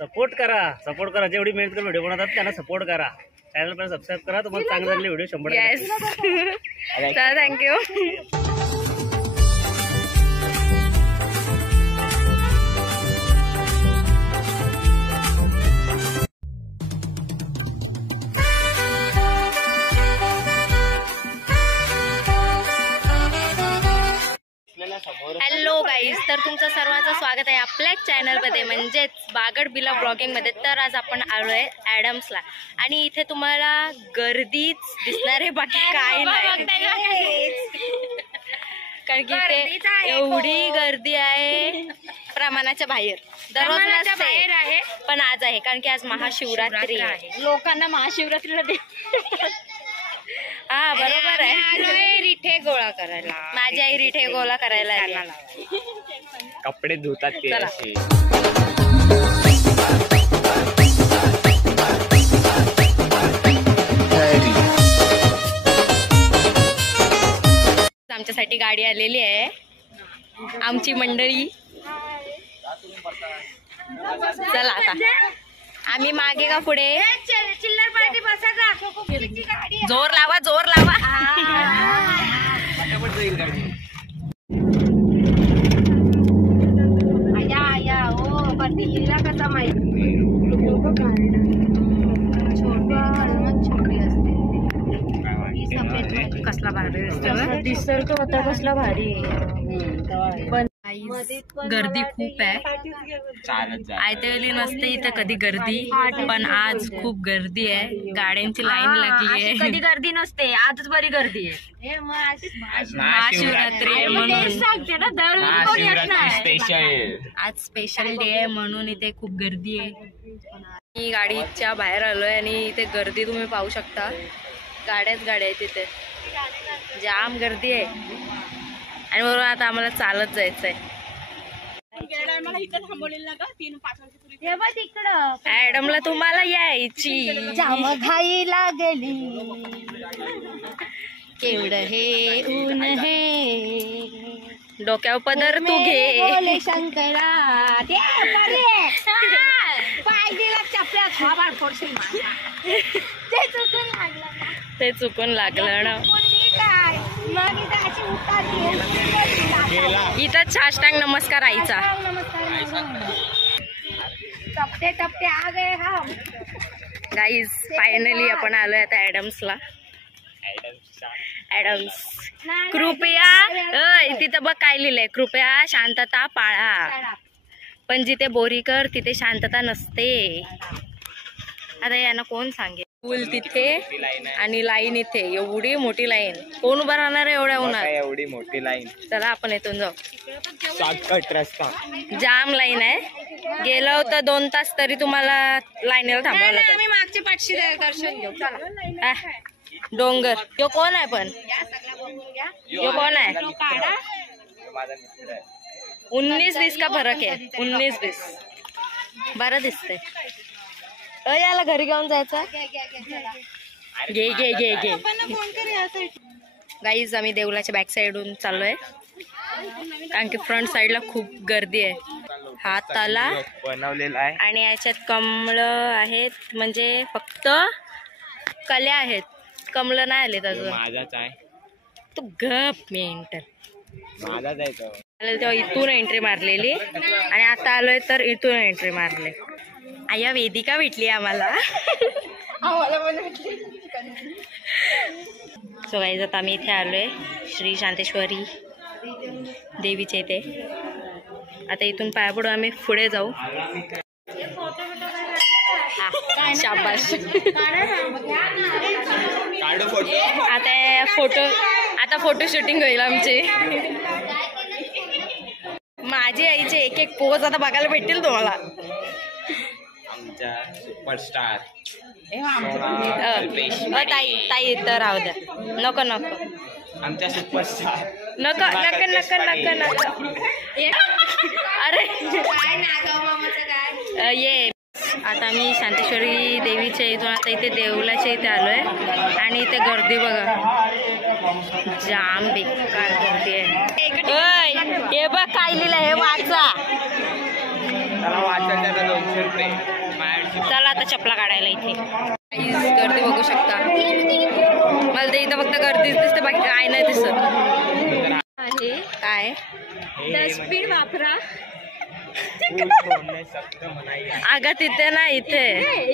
Support करा जेवढी मेहनत करून व्हिडिओ बनवतात त्यांना सपोर्ट करा. चॅनल पण सबस्क्राईब करा. तुम्हाला चांगले चांगले व्हिडिओ 100% थँक्यू. हॅलो गाईज, तर तुमचं सर्वांचं स्वागत आहे आपल्याच चॅनलमध्ये म्हणजेच बागड बिला ब्लॉगिंगमध्ये. तर आज आपण आलो आहे ॲडम्सला आणि इथे तुम्हाला गर्दीच दिसणार आहे, बाकी काय नाही. कारण की इथे एवढी गर्दी आहे प्रमाणाच्या बाहेर. दररोज बाहेर आहे पण आज आहे, कारण की आज महाशिवरात्री आहे. लोकांना महाशिवरात्रीला हा बरोबर आहे. रिठे गोळा करायला माझी आई रिठे गोळा करायला कपडे धुतात ते असे. आमच्यासाठी गाडी आलेली आहे, आमची मंडळी. चला आता आम्ही मागे का पुढे? चिल्लर पार्टी बसा का? जोर लावा जोर लावा. या हो बदलीला कसा माहिती छोटी असते. कसला भारी असते निसर्ग होता, कसला भारी. पण गर्दी खूप आहे. आयत्या वेळी नसते इथं कधी गर्दी, पण आज खूप गर्दी आहे. गाड्यांची लाईन लागली आहे. कधी गर्दी नसते, आजच बरी गर्दी आहे. महाशिवरात्री आहे म्हणून आज स्पेशल डे आहे म्हणून इथे खूप गर्दी आहे. मी गाडीच्या बाहेर आलोय आणि इथे गर्दी तुम्ही पाहू शकता. गाड्याच गाड्या आहेत तिथे, जाम गर्दी आहे. आणि बरोबर आता आम्हाला चालत जायचंय. ॲडमला तुम्हाला यायची घाई लागली. केवढं हे ऊन हे डोक्यावर पदर तू घे शंकरा. ते चुकून लागलं ना. इथं साष्टांग नमस्कार आईचा. टपते टपते आ गए हम. गाईज फायनली आपण आलोय आता ॲडम्सला. ॲडम्स कृपया तिथं बघ काय लिहिलंय, कृपया शांतता पाळा. पण जिथे बोरीकर तिथे शांतता नसते. आता यांना कोण सांगेल. पूल तिथे आणि लाईन इथे, एवढी मोठी लाईन. कोण उभा राहणार आहे एवढ्या उन्हात? एवढी मोठी लाईन. चला आपण इथून जाऊ. शॉर्टकट रस्ता. जाम लाईन आहे. गेलं होतं 2 तास तरी तुम्हाला लाईनीला थांबावं लागेल. आम्ही मागच्या पाठशी दर्शन घेऊ. चला. डोंगर यो कोण आहे? पण यो कोण आहे? 19-20 का फरक आहे. 19-20 बरं दिसतंय. याला घरी घेऊन जायचं. घे घे घे घे. गाईज आम्ही देवलाच्या बॅक साईडून चाललोय, कारण की फ्रंट साईडला खूप गर्दी आहे. हा तला बनवलेला आहे आणि याच्यात कमळ आहेत, म्हणजे फक्त कल्या आहेत, कमळ नाही आलेत अजून. माझाच आहे. तू गप मेंटल. माझाच आहे तो. तेव्हा इथून एंट्री मारलेली आणि आता आलोय तर इथून एंट्री मारले. आया वेदिका भेटली आम्हाला. सो गाईज आता आम्ही इथे आलोय श्री शांतेश्वरी देवीच्या इथे. आता इथून पाया पडून आम्ही पुढे जाऊ. शाबाश. आता फोटो शूटिंग होईल आमची. माझी आईचे एक एक पोज आता बघायला भेटतील तुम्हाला. सुपरस्टार ताई तर राहू द्या. नको नको आमच्या सुपरस्टार. नको नको नको नको नको. अरे ये. आता मी शांतेश्वरी देवीच्या इथून आता इथे देवलाच्या इथे आलोय आणि इथे गर्दी बघा, जाम बेकार गर्दी आहे. हे बघ काय लिहिलं, हे वाचा. चला आता चपला काढायला इथे गर्दी बघू शकता. मला ते इथं फक्त गर्दीच दिसते, बाकी काय नाही दिसत. आहे काय डस्टबिन वापरा. अगं तिथे ना इथे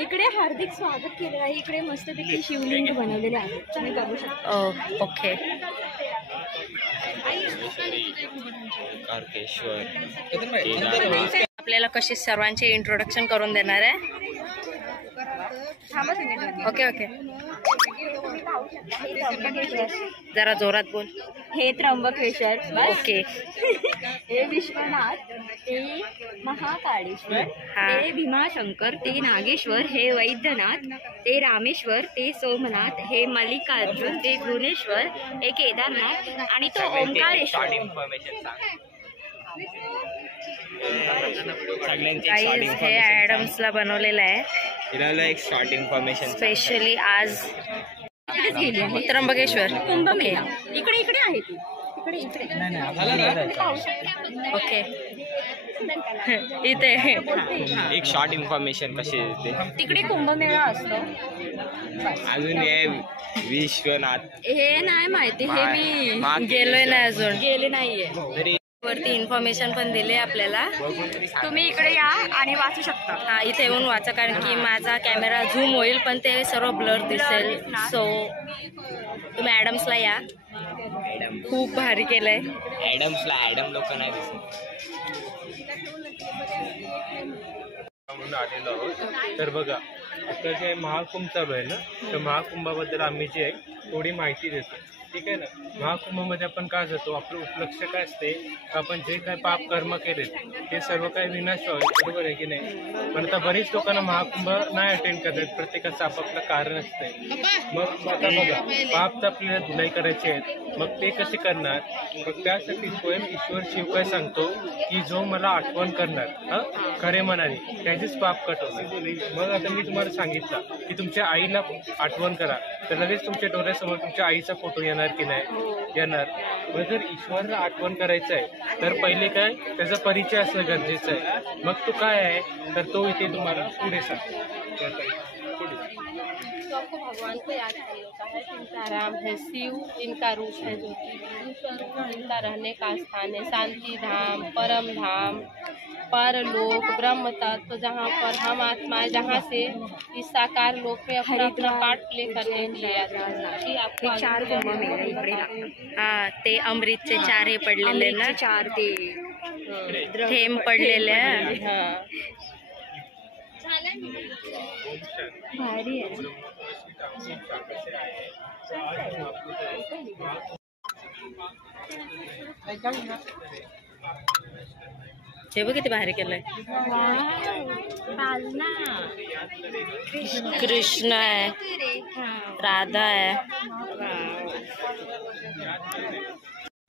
इकडे हार्दिक स्वागत केलेलं आहे. इकडे मस्तपैकी शिवलिंग बनवलेले आहे, तुम्ही बघू शकता. ओके. आपल्याला कशी सर्वांचे इंट्रोडक्शन करून देणार आहे. ओके ओके, जरा जोरात बोल. हे त्र्यंबकेश्वर. ओके. हे विश्वनाथ, ते महाकाळेश्वर, ते भीमाशंकर, ते नागेश्वर, हे वैद्यनाथ, ते रामेश्वर, ते सोमनाथ, हे मल्लिकार्जुन, ते भुवनेश्वर, हे केदारनाथ आणि तो ओंकारेश्वर. हे ऍडम्सला बनवलेलं आहे एक शॉर्ट इन्फॉर्मेशन स्पेशली आज. त्र्यंबकेश्वर कुंभमेळा इकडे इकडे आहे ती, इकडे इकडे. ओके. इथे एक शॉर्ट इन्फॉर्मेशन कशी देते. तिकडे कुंभमेळा असतो. अजून हे विश्वनाथ हे नाही माहिती, हे मी गेलोय नाही अजून, गेले नाहीये. वरती इन्फॉर्मेशन पण दिले आपल्याला. तुम्ही इकडे या आणि वाचू शकता. हा, इथे येऊन वाचा, कारण की माझा कॅमेरा झूम होईल पण ते सर्व ब्लर दिसेल. सो तुम्ही ॲडम्सला या, खूप भारी केलंय. ॲडम लोक नाही दिसत म्हणून आलेलो आहोत. तर बघा, आता जे महाकुंभ चालू आहे ना, तर महाकुंभाबद्दल आम्ही जी आहे थोडी माहिती देतो, ठीक आहे ना. महाकुंभामध्ये आपण काय जातो, आपलं उपलक्ष काय असते, आपण जे काय पाप कर्म केले ते सर्व काही विनाश व्हावे, बरोबर आहे की नाही. पण आता बरीच लोकांना महाकुंभ नाही अटेंड करतात, प्रत्येकाचं आपापलं कारण असते. मग आता बघा, पाप तर आपल्याला धुलाई करायचे आहेत, मग ते कसे करणार. मग त्यासाठी स्वयं ईश्वर शिव काय सांगतो की जो मला आठवण करणार खरे मनाने त्याचेच पाप कट होणार. मग आता मी तुम्हाला सांगितलं की तुमच्या आईला आठवण करा, तर लगेच तुमच्या डोळ्यासमोर तुमच्या आईचा फोटो येणार की नाही, येणार. मग जर ईश्वरला आठवण करायचं आहे तर पहिले काय, त्याचा परिचय असणं गरजेचं आहे. मग तो काय आहे, तर तो इथे तुम्हाला पुढे सांगतो. आपको भगवान को याद नहीं होता है. इनका राम है, शिव इनका रूप है, जो कि इनका रहने का स्थान है. शांति धाम, परम धाम, परलोक, ब्रह्म तत्व, जहाँ पर हम आत्माएं जहाँ से इस साकार लोक में अपना अपना पार्ट प्ले करने के लिए आते हैं. आपको 4 कुंभमेळा इकडे लागतात. हा, ते अमृतचे 4 हे पडलेले ना, 4 ते थेंब पडलेले. भारी आहे. हे बघ किती भारी केलंय. कृष्ण आहे, राधा आहे.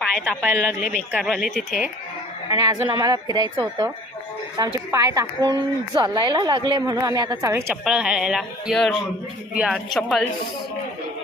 पाय तापायला लागले बेकारवाले तिथे, आणि अजून आम्हाला फिरायचं होतं, तर आमचे पाय तापून जलायला लागले, म्हणून आम्ही आता चांगली चप्पल घालायला. या चप्पल्स.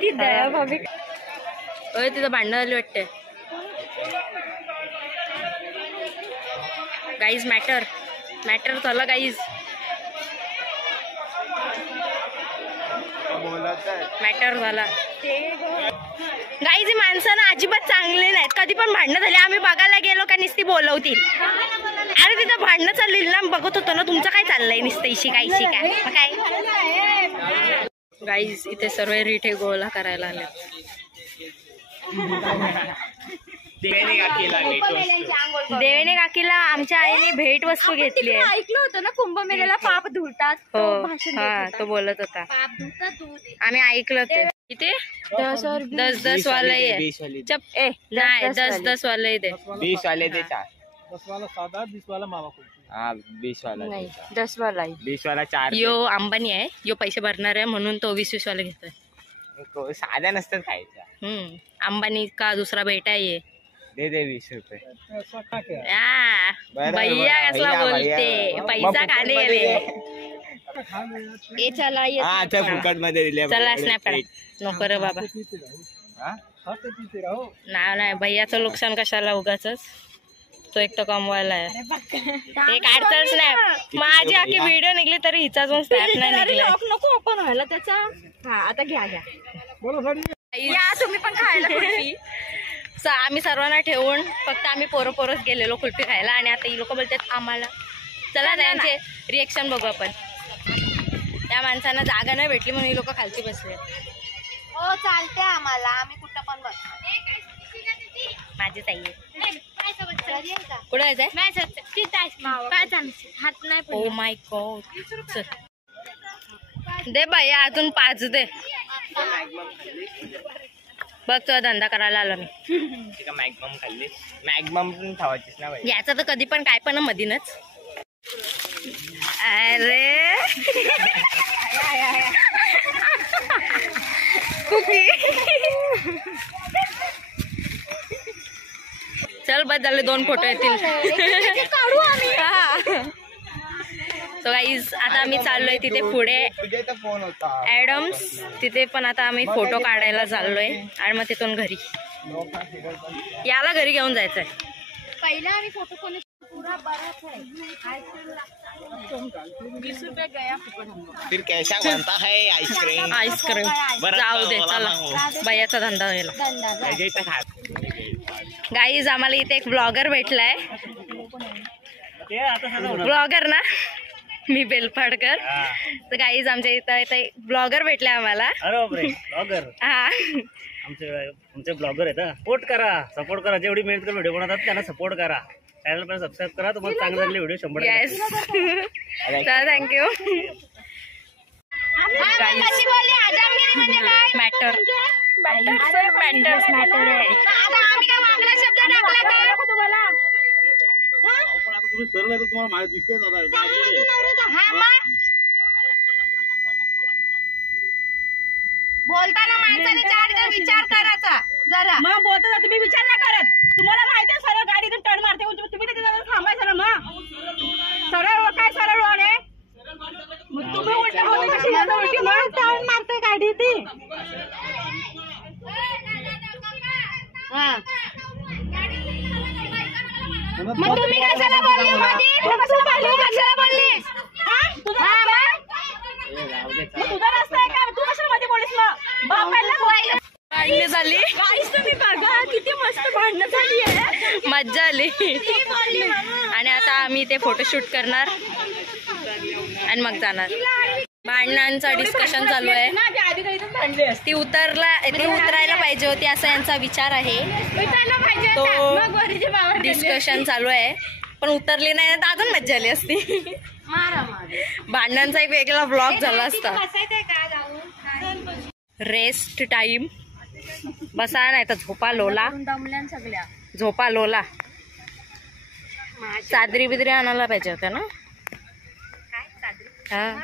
ती दया भाभी तिथं भांडण झाली वाटते. गाईज मॅटर झालं गाईज, मॅटर झाला गाईज. ही माणसं ना अजिबात चांगले नाहीत, कधी पण भांडणं झाली आम्ही बघायला गेलो का नुसती बोलवतील. अरे तिथं भांडणं चाललेली ना, बघत होतो ना तुमचं काय चाललंय नुसतं इशी काय. गाईज इथे सर्व रिठे गोळा करायला आले. देवेने काकीला आमच्या आईने भेट वस्तू घेतली आहे. ऐकलं होतं ना, कुंभमेळ्याला पाप धुतात. हो, हा, तो बोलत होता, आम्ही ऐकलं ते. इथे 10 वाला आहे. चप ए नाही, 10 वाला दे. 20 वाले दे. 10 वाला साधा, 20 वाला मावा कुल्फी. हा, 20 वाला नाही, 10 वाला आहे. 20 वाला 4. यो अंबानी आहे, यो पैसे भरणार आहे म्हणून तो 20 वाला घेतोय. साध्या नसतात खायच्या. अंबानी का दुसरा बेटा आहे. दे 20 रुपये. भैया कसला बोलते, पैसा खाने गेले. चला फुकट मध्ये दिले. चला स्नॅपर नको रे बाबा. नाही भैयाचं नुकसान कशाला उगाच. तो एक तर कमवायला आहे. एक अडचण स्नॅप माझी आखी व्हिडिओ निघली तरी हिचा अजून स्नॅप नाही निघला. नको ओपन व्हायला त्याचा. हा आता घ्या या तुम्ही पण खायला कुल्फी. आम्ही सर्वांना ठेवून फक्त आम्ही पोरच गेलेलो कुल्फी खायला आणि आता ही लोक बोलतात आम्हाला. चला त्यांचे रिएक्शन बघू आपण. त्या माणसांना जागा नाही भेटली म्हणून ही लोक खालती बसले. हो चालते आम्हाला, आम्ही कुठं पण बस. माझी ताई कुठे जायचंय? हात नाही ओ माय गॉड. चल दे बाई अजून 5 दे. बघ तो धंदा करायला आलो मी. मॅक्झिमम खाल्ली. मॅक्झिमम खावायचीच ना बाई. याचा तर कधी पण काय पण मधीनच. अरे कुकी चल बस झाले 2 फोटो येतील. सो गाईज आता आम्ही चाललोय तिथे पुढे ऍडम्स तिथे पण आता आम्ही फोटो काढायला चाललोय आणि मग तिथून घरी. याला घरी घेऊन जायचंय. पहिला आम्ही फोटो कोणी पूरा बर्फ है. 20 रुपये गया फिर कैसा बनता है आईस्क्रीम. आईस्क्रीम जाऊ दे चला बायाचा धंदा व्हायला. गाईज आम्हाला इथे एक ब्लॉगर भेटलाय. ब्लॉगर ना मी बेलपाडकर. तर गाईज आमच्या इथे ब्लॉगर भेटलाय आम्हाला. अरे ब्लॉगर. हा आमचे ब्लॉगर आहेत. सपोर्ट करा जेवढी मेहनत करून व्हिडिओ बनवतात त्यांना सपोर्ट करा. चॅनल पण सबस्क्राईब करा. तुम्हाला चांगले व्हिडिओ 100. Yes thank you. मॅटर बोलताना माणसाने 4 विचार करायचा जरा. मग बोलता तुम्ही विचार नाही करत. तुम्हाला माहिती आहे सरळ गाडीतून टर्न मारते तुम्ही तिथे थांबायचं ना. मग सरळ काय सरळ रोड आहे. मग तुम्ही उलटी टर्न मारते गाडी ती. मग तुम्ही कशाला बोलले कशाला बोलले. तुझा रस्ता आहे का. तू कशाला मध्ये बोलीस मग. भांडणं झाली. तुम्ही बघा किती मस्त भांडणं झाली आहे. मज्जा आली. आणि आता आम्ही ते फोटोशूट करणार आणि मग जाणार. भांडणांचा डिस्कशन चालू आहे. ती उतरायला पाहिजे होती असा यांचा विचार आहे. तो डिस्कशन चालू आहे पण उतरली नाही तर अजून मज्जा आली असती. भांडणांचा एक वेगळा ब्लॉग झाला असता. Rest time. बसा नाही तर झोपा लोला. झोपा लोला. चादरी बिदरी आणायला पाहिजे होत्या ना.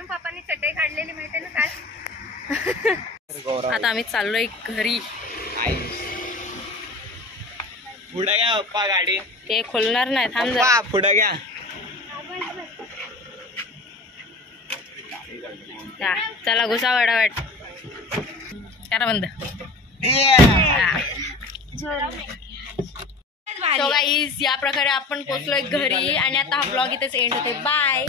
पापांनी चटई काढलेली माहिती ना काल. आता आम्ही चाललोय घरी. पुढे घ्या पप्पा गाडी. ते खोलणार नाही. थांब जरा. पुढे घ्या. चला घुसा वडावट करा बंद. सो गाईज या प्रकारे आपण पोहोचलोय घरी आणि आता हा ब्लॉग इथेच एंड होते. बाय.